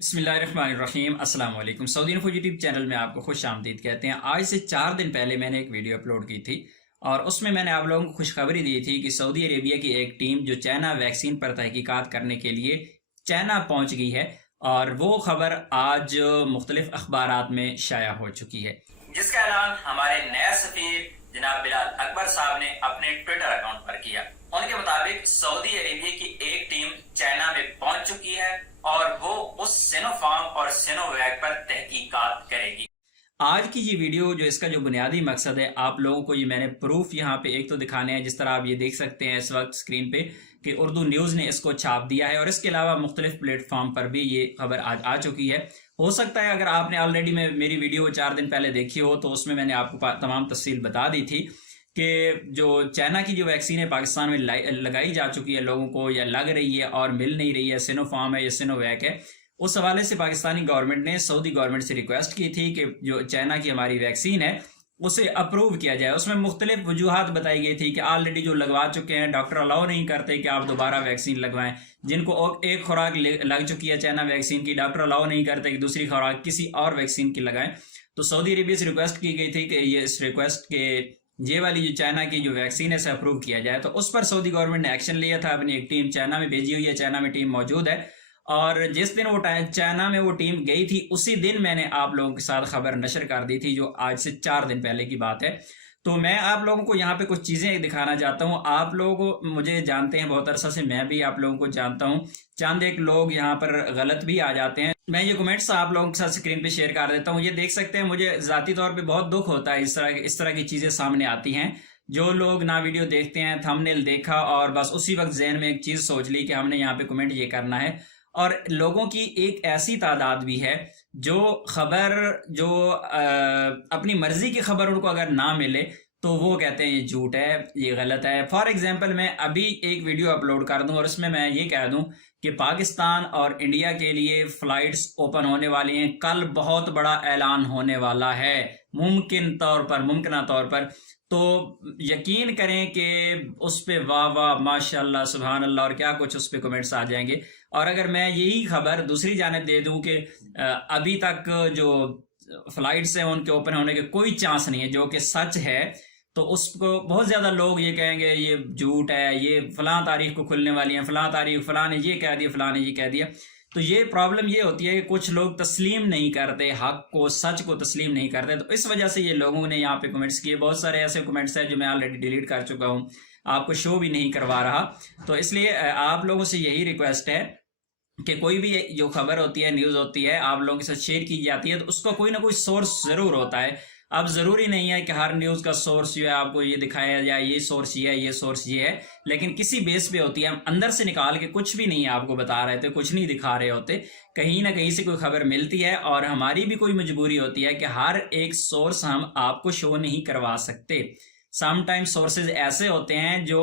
बिस्मिल्लाहिर्रहमानिर्रहीम अस्सलाम वालेकुम। सऊदी इन्फो यूट्यूब चैनल में आपको खुश आमदीद कहते हैं। आज से 4 दिन पहले मैंने एक वीडियो अपलोड की थी और उसमें मैंने आप लोगों को खुशखबरी दी थी कि सऊदी अरेबिया की एक टीम जो चाइना वैक्सीन पर तहकीकात करने के लिए चाइना पहुंच गई है और वो खबर आज मुख्तलिफ अखबारात में शाया हो चुकी है, जिसका ऐलान हमारे नए सफीर जनाब बिलाल अकबर साहब ने अपने ट्विटर अकाउंट पर किया। उनके मुताबिक सऊदी अरेबिया की एक टीम चाइना में पहुंच चुकी है और वो उस सिनोफार्म और सिनोवैक पर तहकीकात करेगी। आज की ये वीडियो जो इसका जो बुनियादी मकसद है, आप लोगों को ये मैंने प्रूफ यहाँ पे एक तो दिखाने हैं, जिस तरह आप ये देख सकते हैं इस वक्त स्क्रीन पे कि उर्दू न्यूज़ ने इसको छाप दिया है और इसके अलावा मुख्तलिफ प्लेटफॉर्म पर भी ये खबर आज आ चुकी है। हो सकता है अगर आपने ऑलरेडी मेरी वीडियो 4 दिन पहले देखी हो तो उसमें मैंने आपको तमाम तफसील बता दी थी कि जो चाइना की जो वैक्सीन है पाकिस्तान में लगाई जा चुकी है लोगों को, या लग रही है और मिल नहीं रही है, सिनोफार्म है या सिनोवैक है, उस हवाले से पाकिस्तानी गवर्नमेंट ने सऊदी गवर्नमेंट से रिक्वेस्ट की थी कि जो चाइना की हमारी वैक्सीन है उसे अप्रूव किया जाए। उसमें मुख्तलिफ वजूहात बताई गई थी कि ऑलरेडी जो लगवा चुके हैं डॉक्टर अलाउ नहीं करते कि आप दोबारा वैक्सीन लगवाएं। जिनको एक खुराक लग चुकी है चाइना वैक्सीन की, डॉक्टर अलाउ नहीं करते कि दूसरी खुराक किसी और वैक्सीन की लगाएं। तो सऊदी अरेबिया से रिक्वेस्ट की गई थी कि ये इस रिक्वेस्ट के ये वाली जो चाइना की जो वैक्सीन है इसे अप्रूव किया जाए। तो उस पर सऊदी गवर्नमेंट ने एक्शन लिया था, अपनी एक टीम चाइना में भेजी हुई है, चाइना में टीम मौजूद है और जिस दिन वो चाइना में वो टीम गई थी उसी दिन मैंने आप लोगों के साथ खबर नशर कर दी थी, जो आज से 4 दिन पहले की बात है। तो मैं आप लोगों को यहाँ पे कुछ चीज़ें दिखाना चाहता हूँ। आप लोग मुझे जानते हैं बहुत अरसा से, मैं भी आप लोगों को जानता हूँ। चंद एक लोग यहाँ पर गलत भी आ जाते हैं। मैं ये कमेंट्स आप लोगों के साथ स्क्रीन पे शेयर कर देता हूँ, ये देख सकते हैं। मुझे ज़ाती तौर पे बहुत दुख होता है इस तरह की चीज़ें सामने आती हैं। जो लोग ना वीडियो देखते हैं, थंबनेल देखा और बस उसी वक्त जहन में एक चीज़ सोच ली कि हमने यहाँ पे कमेंट ये करना है, और लोगों की एक ऐसी तादाद भी है जो खबर जो अपनी मर्जी की खबर उनको अगर ना मिले तो वो कहते हैं ये झूठ है, ये गलत है। फॉर एग्जांपल मैं अभी एक वीडियो अपलोड कर दूं और उसमें मैं ये कह दूं कि पाकिस्तान और इंडिया के लिए फ़्लाइट्स ओपन होने वाली हैं, कल बहुत बड़ा ऐलान होने वाला है मुमकिन तौर पर। तो यकीन करें कि उस पर वाह वाह माशाल्लाह सुभान अल्लाह और क्या कुछ उस पर कमेंट्स आ जाएंगे। और अगर मैं यही खबर दूसरी जानिब दे दूं कि अभी तक जो फ्लाइट्स हैं उनके ओपन होने के कोई चांस नहीं है, जो कि सच है, तो उसको बहुत ज़्यादा लोग ये कहेंगे ये झूठ है, ये फ़लाँ तारीख को खुलने वाली है, फ़लाँ तारीख, फ़लाँ ने ये कह दिया, फ़लाँ ने ये कह दिया। तो ये प्रॉब्लम ये होती है कि कुछ लोग तस्लीम नहीं करते, हक को, सच को तस्लीम नहीं करते। तो इस वजह से ये लोगों ने यहाँ पे कमेंट्स किए। बहुत सारे ऐसे कमेंट्स हैं जो मैं ऑलरेडी डिलीट कर चुका हूँ, आपको शो भी नहीं करवा रहा। तो इसलिए आप लोगों से यही रिक्वेस्ट है कि कोई भी जो खबर होती है, न्यूज़ होती है, आप लोगों के साथ शेयर की जाती है तो उसका कोई ना कोई सोर्स ज़रूर होता है। अब ज़रूरी नहीं है कि हर न्यूज़ का सोर्स जो है आपको ये दिखाया जाए, ये सोर्स ये है, ये सोर्स ये है, लेकिन किसी बेस पे होती है। हम अंदर से निकाल के कुछ भी नहीं आपको बता रहे थे, कुछ नहीं दिखा रहे होते, कहीं ना कहीं से कोई खबर मिलती है और हमारी भी कोई मजबूरी होती है कि हर एक सोर्स हम आपको शो नहीं करवा सकते। समटाइम्स सोर्सेज ऐसे होते हैं जो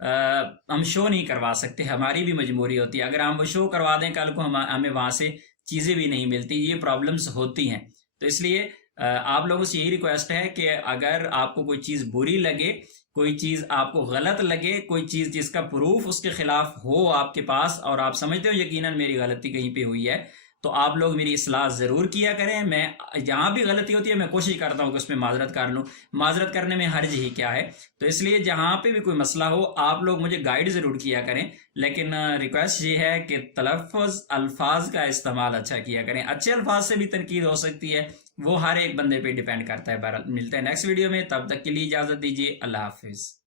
हम शो नहीं करवा सकते, हमारी भी मजबूरी होती है। अगर हम वो शो करवा दें कल को हमें वहाँ से चीज़ें भी नहीं मिलती, ये प्रॉब्लम्स होती हैं। तो इसलिए आप लोगों से यही रिक्वेस्ट है कि अगर आपको कोई चीज़ बुरी लगे, कोई चीज़ आपको गलत लगे, कोई चीज़ जिसका प्रूफ उसके खिलाफ हो आपके पास और आप समझते हो यकीनन मेरी गलती कहीं पे हुई है, तो आप लोग मेरी इस्लाह ज़रूर किया करें। मैं जहाँ भी गलती होती है मैं कोशिश करता हूँ कि उसमें माजरत कर लूँ, माजरत करने में हर्ज ही क्या है। तो इसलिए जहाँ पे भी कोई मसला हो आप लोग मुझे गाइड ज़रूर किया करें, लेकिन रिक्वेस्ट ये है कि तलफ़्फ़ुज़ अल्फाज का इस्तेमाल अच्छा किया करें। अच्छे अल्फाज से भी तनकीद हो सकती है, वो हर एक बंदे पे डिपेंड करता है। बहरहाल मिलते हैं नेक्स्ट वीडियो में, तब तक के लिए इजाज़त दीजिए। अल्लाह हाफिज़।